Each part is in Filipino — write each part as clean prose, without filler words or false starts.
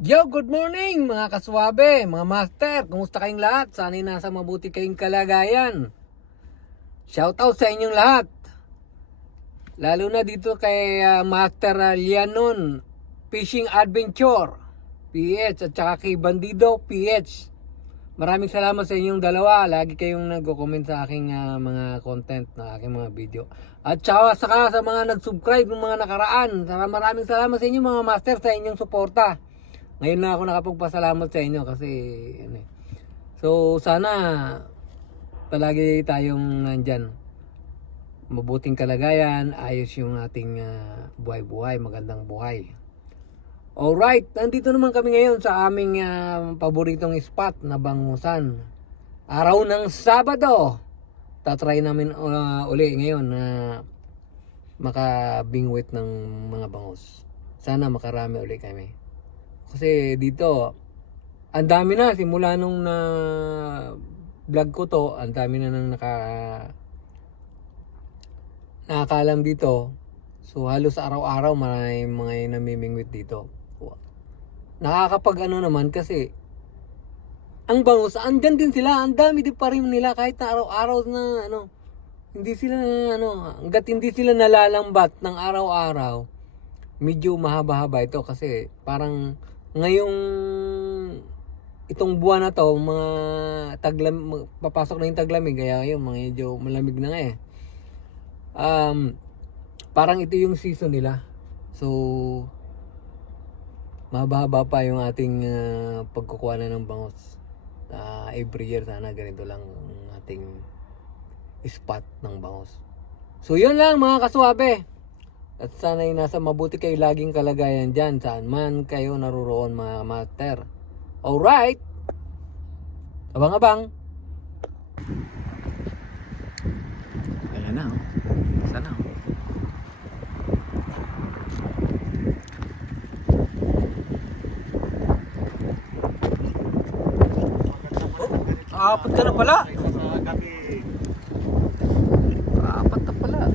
Yo, good morning mga kaswabe, mga master. Kumusta kayong lahat? Sana'y nasa mabuti kayong kalagayan. Shoutout sa inyong lahat. Lalo na dito kay Master Lianon Fishing Adventure PH at saka kay Bandido PH. Maraming salamat sa inyong dalawa. Lagi kayong nagko-comment sa aking mga content na aking mga video. At saka sa mga nag-subscribe ng mga nakaraan. Maraming salamat sa inyo mga master sa inyong suporta. Ngayon na ako nakapagpasalamat sa inyo kasi so sana palagi tayong nandyan. Mabuting kalagayan, ayos yung ating buhay-buhay, magandang buhay. Alright, nandito naman kami ngayon sa aming paboritong spot na bangusan. Araw ng Sabado. Tatry namin uli ngayon na makabingwit ng mga bangus. Sana makarami uli kami. Kasi dito, ang dami na, simula nung na vlog ko to, ang dami na nang nakakalam dito. So halos araw-araw may mga namimingwit dito. Nakakapag naman kasi, ang bangus, andyan din sila, ang dami din pa rin nila kahit na araw-araw na hindi sila hanggat hindi sila nalalambat ng araw-araw, medyo mahaba-haba ito kasi parang ngayong itong buwan na to, mga papasok na yung taglamig, kaya yun, medyo malamig na nga eh. Parang ito yung season nila. So, mahaba pa yung ating pagkukuha na ng bangus. Every year sana ganito lang ang ating spot ng bangus. So, yun lang mga kaswabe. At sana'y nasa mabuti kayo laging kalagayan dyan saan man kayo naruroon mga master. Alright! Abang-abang! Ayan na. Sana. Apat ka na pala. Apat na pala.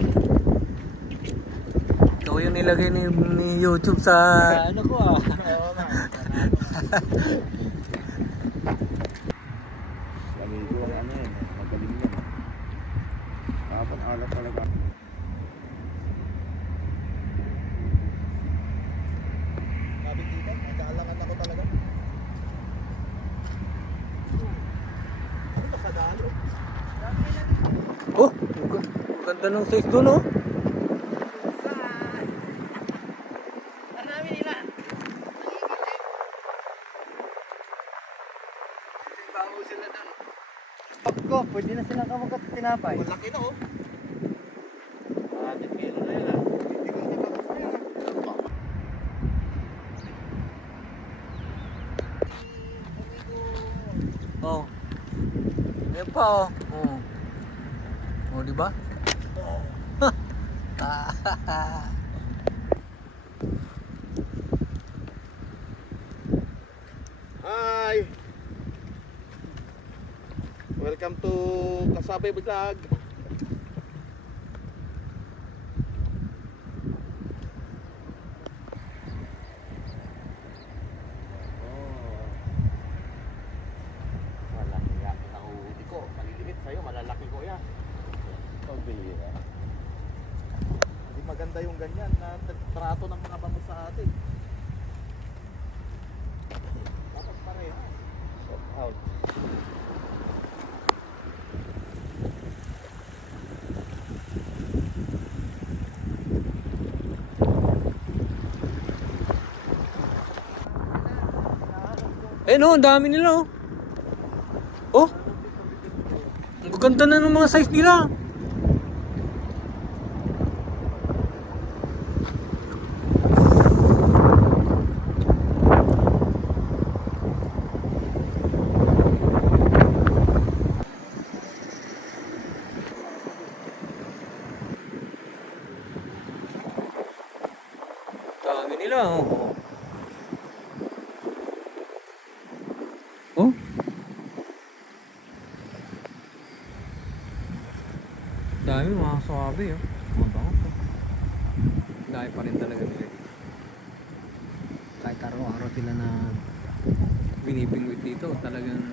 Ito yung nilagay ni YouTube sa ano ko Amigo ang yan, magaling yan. Dapat alam talaga. Sabi dito, nagkaalangan ako talaga. Ano ba kadaan? Oh, ganda ng size doon oh. Ko, pwede na silang kamagat at tinapay. Malaki na oh. 10 kilo na yan ah. Hindi ko nakakabos na yan ah. Oh. Ayan pa oh. Oh. Oh, di ba? Hi! Welcome to Kasabe Vlog. Malaki yan ang nahuli ko. Malilimit sa'yo, malalaki ko yan. Pabira. Hindi maganda yung ganyan na trato ng mga bangus sa atin. Dapat pareha. Shout out. Eh no, ang dami nila oh. Oh. Ang ganda na ng mga size nila. Dami nila oh. Oh. Dami mga swabe oh. Mga bango. Dami pa rin talaga nila dito. kahit araw-araw sila na binibingwit dito, talagang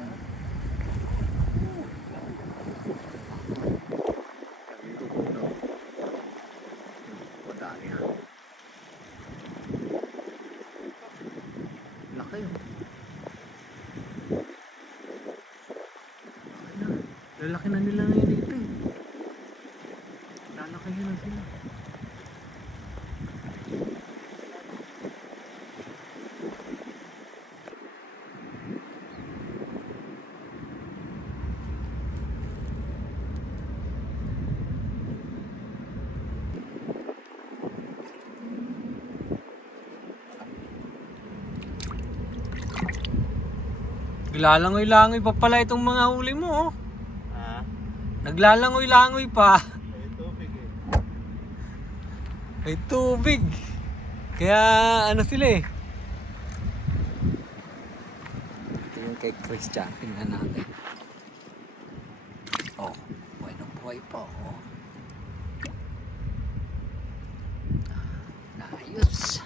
madami yan. Laki yun. Lalaki na nila ngayon dito eh. Lalaki na sila. Naglalangoy-langoy pa pala itong mga huli mo, oh. Ha? Naglalangoy-langoy pa. May tubig eh. May tubig. Kaya ano sila eh. Ito yung kay Christian. Tingnan natin. Oh, buhay ng buhay pa, oh. Ayos.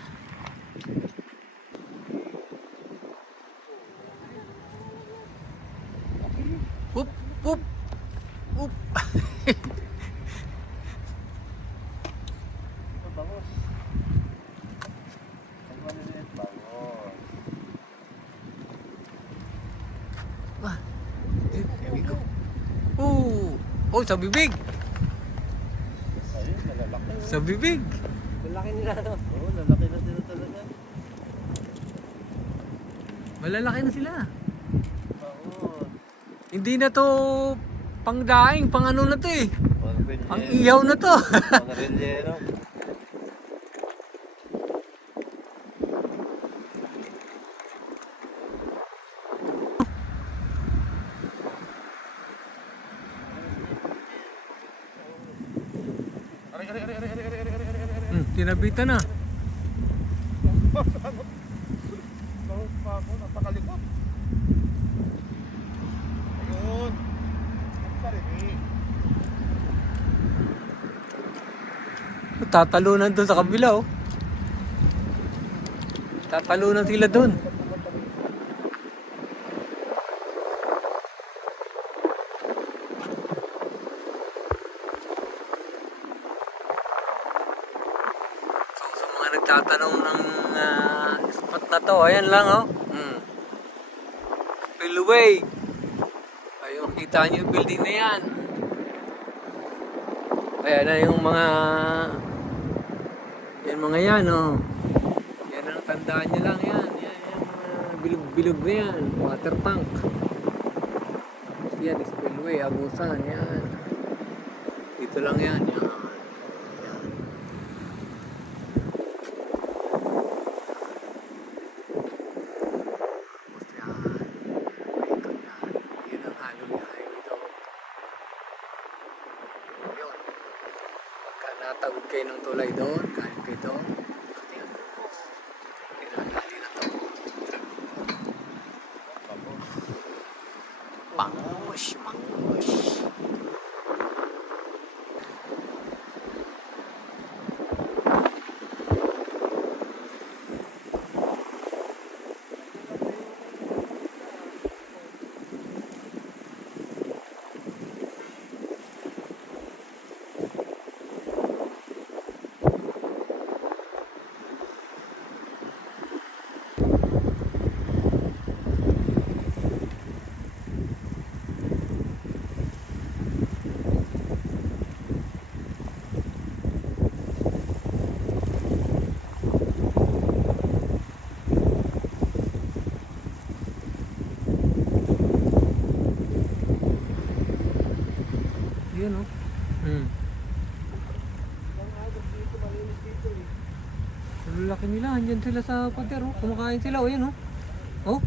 Whoop, whoop, whoop. Ito, bangos. Ang maliliit, bangos. Ah, here we go. Oh, oh, sa bibig. Ayun, malalaki. Sa bibig. Lalaki nila to. Oo, lalaki na sila talaga. Malalaki na sila. Oo. Hindi na to pangdaing, pang ano na to eh. Ang Pang-rilyero. ihaw na to. Pang-rilyero. Tinabitan na. Bangos pa ako, napakalikot. Ayun. Ang sarili. Tatalunan doon sa kabila, oh. Tatalunan sila doon. So, sa mga nagtatanong ng spot na to, ayan lang, oh. Spillway. Ayun, kita niyo yung building na yan. Ayan na yung mga yan, oh. Yan ang tandaan nyo lang yan. Yan, mga bilog-bilog na yan. Water tank. Yan, spillway, agusan, yan. Dito lang yan, yan. Yan. Yan ang highway dito. Yun. Pagka natawid kayo ng tulay doon, kayo kayo doon. Ayan. Pinakali na to. Mangush, mangush. Yun, oh. Ang laki nila, andyan sila sa pader, oh. Kumakain sila, oh, yun, oh. Oh.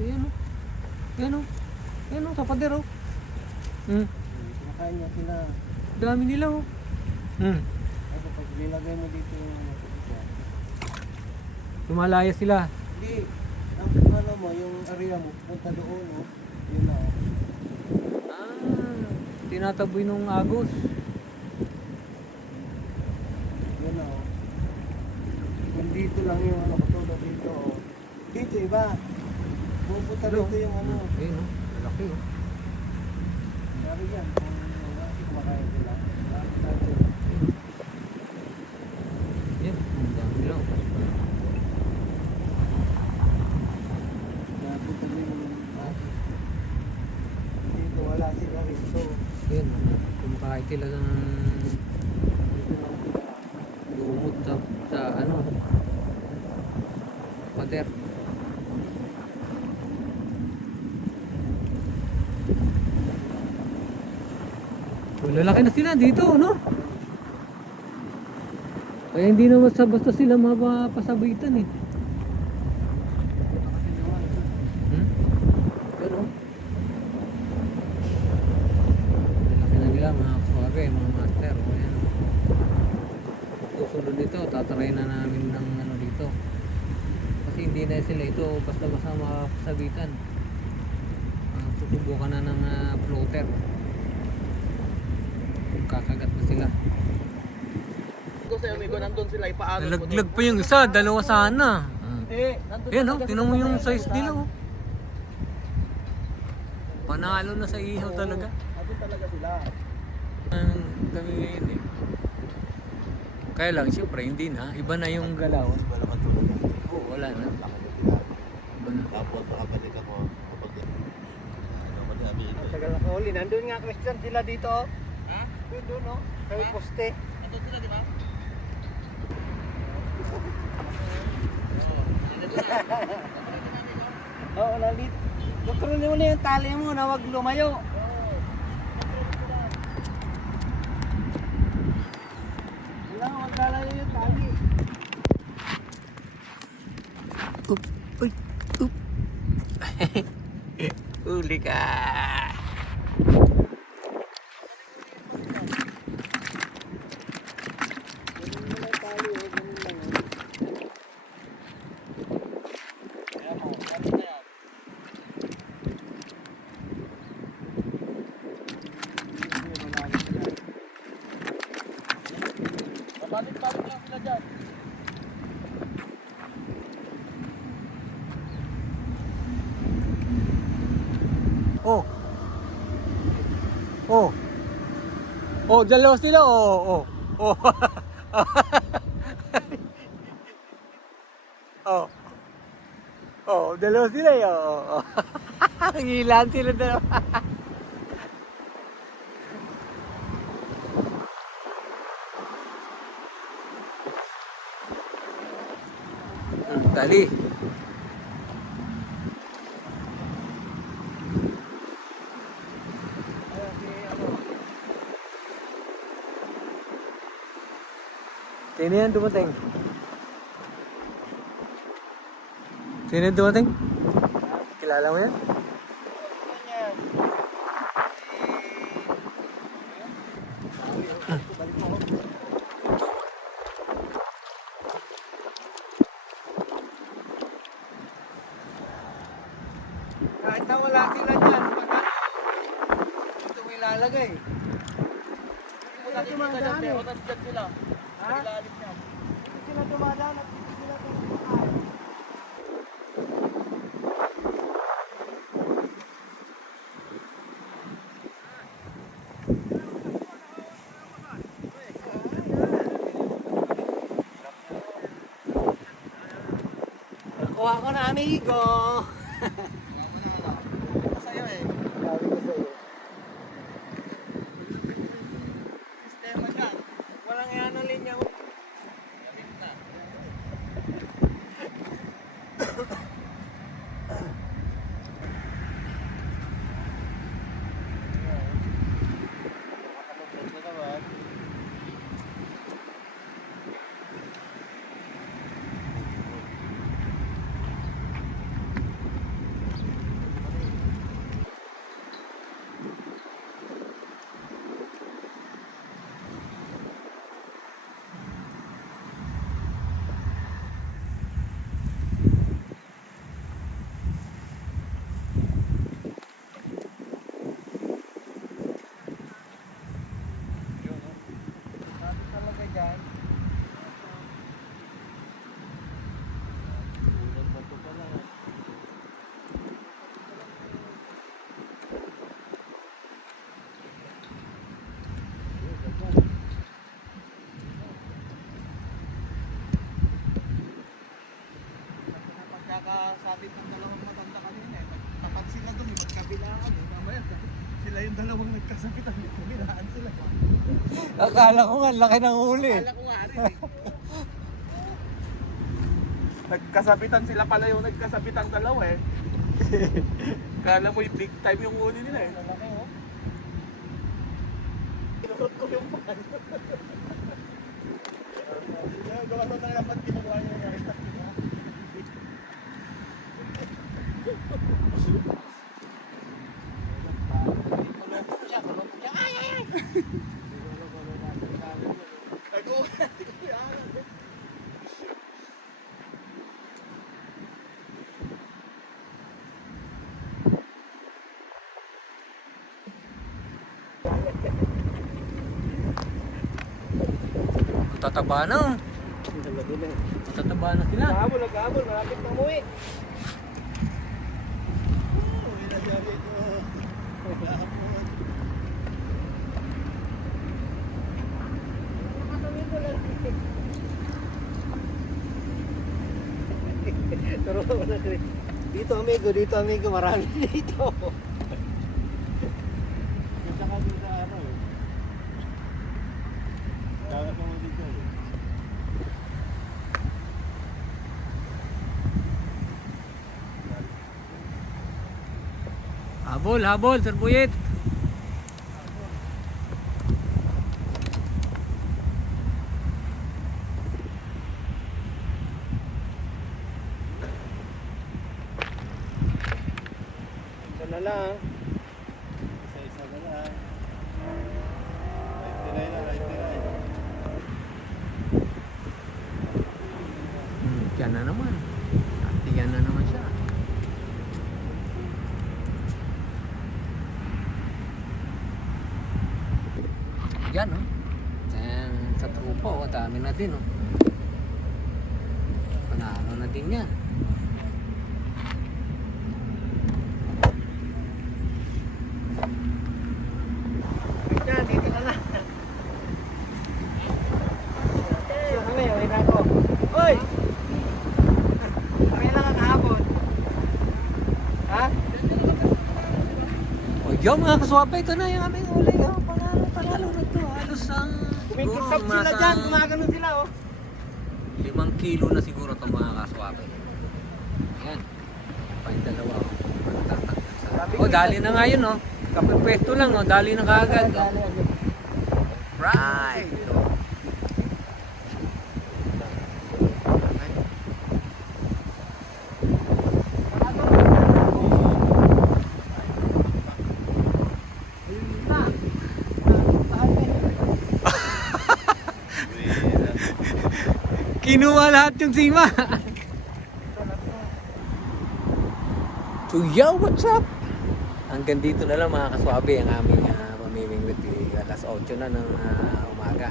Ayan, oh. Ayan, oh. Ayan, oh, sa pader, oh. Kumakain niya sila. Dami nila, oh. Ako, pag nilagay mo dito yung Lumalaya sila. hindi. Ang ano mo, yung area mo, punta doon, oh. Yun na, oh. Tinataboy nung agos. Yun na, oh. Ito lang yung ano, katulad dito. Oh. Dito iba. Pupunta Hello? dito yung ano. Ayun, no? Malaki, oh. Sabi dyan, kung kumakain sila. Bakit tayo? Yan, ang dami lang. Nakita mo yung dito wala sila rito. Yan, kumakain sila ng Dito lang sila. lumot sa ano, pader. Lalaki na sila dito, no? Kaya hindi na basta sila mapapasabitan eh. Hmm? Pero, lalaki na nila mga kaswabe, mga master. O yan. Susunod nito, tatry na namin ng ano dito. Kasi hindi na sila ito basta-basta mapapasabitan. Susubukan na ng floater. Kakagat na sila. Doon sa amigo, nandun sila, ipaano ko Nalaglag pa yung isa, dalawa sana. Hindi, nandun Yan oh, talaga tinan mo sila yung sa size isla. nila oh. Panalo na sa ihaw Oo, talaga. Nandun talaga sila. Kami ngayon eh. Kaya lang siyempre hindi na, iba na yung galaw. Wala ka tulog. Oo, wala na. Iba na. Tapos makabalik ako kapag ano ba niya amigo. Ang tagal na kahuli. Nandun nga Christian sila dito. oh. Ha? Doon no? Sa may poste. Nandun sila, di ba? Oo, lalit. Kontrolin mo na yung tali mo na wag lumayo. Wala, wag lalayo yung tali. Up, uy, up. Huli ka. Ganun mo lang tali, oh. Ganun lang. Ayan mo, ano na yan? Babalik-balik lang sila dyan. Oh. Oh. Oh, dalawa sila. Oh, oh. Oh. Oh. Oh, dalawa sila. Oh. Oh. Ngilan sila dalawa. Tali. Sino yan dumating? Sino yan dumating? Kilala mo yan? Kahit na wala sila dyan, ito may lalagay. Wala Hindi sila dumadaan dyan, eh. o nandyan sila. Ha? Sa ilalim niya. Hindi sila dumadaan at hindi sila kumakain. Nakuha ko na, amigo. Sa'yo eh. Sabi ko sa'yo. Sistema dyan. Walang yan ang linya. Gamit na. Makakalubog na naman. nagkasabit ng dalawang matanda kanina eh. Tapat sila doon, magkabilaan eh. Mamaya, sila yung dalawang nagkasabit, magkabilaan sila. Akala ko nga, laki ng huli. Kala ko nga rin eh. Nagkasabitan sila pala yung nagkasabitang dalawa eh. Kala mo yung big time yung huli nila eh. Lalaki oh. Pinurot ko yung pan. Gawa ko na naman kinukuha niya yung start niya. Kulong siya. Ay! Ako, hindi ko yan. Tataba na. Tataba na sila. Naghabol, malapit na umuwi. Dito amigo, marami dito. Punta ka dun sa ano eh. Dagat naman dito eh. Habol, Sir Buyet. Isa na lang. Isa na lang. 99 na, 99. Yan na naman. Yan na naman siya. Yan oh. Yan sa trupo, oh, dami na din oh. Panalo na din yan. Dito ka na. Kami, uwi na ako. Hoy! Kami lang ang hapon. Ha? O yun mga kaswapa, ito na yung aming uli. Oh, panalo na to. Halos ang... Kumikitap sila dyan, gumaganon sila oh. 5 kilo na siguro itong mga kaswapa. Yan. Pa yung dalawa. Oh, dali na nga yun oh. Kapipwesto lang oh, dali na kaagad. Oh. Right. Oh. Kinuha lahat yung sima. So yo, what's up? Hanggang dito na lang mga kaswabe ang aming pamimingwit. Alas 8 na ng umaga.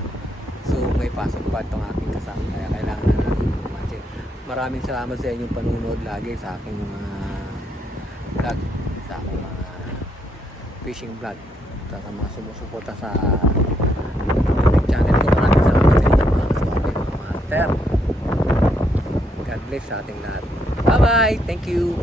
So may pasok pa itong aking kasama. Kaya kailangan na natin pumansin. Maraming salamat sa inyong panunood lagi sa aking mga vlog. Sa aking mga fishing vlog. Sa mga sumusuporta sa YouTube channel ko. Maraming salamat sa inyo mga kaswabe, mga master. God bless sa ating lahat. Bye bye. Thank you.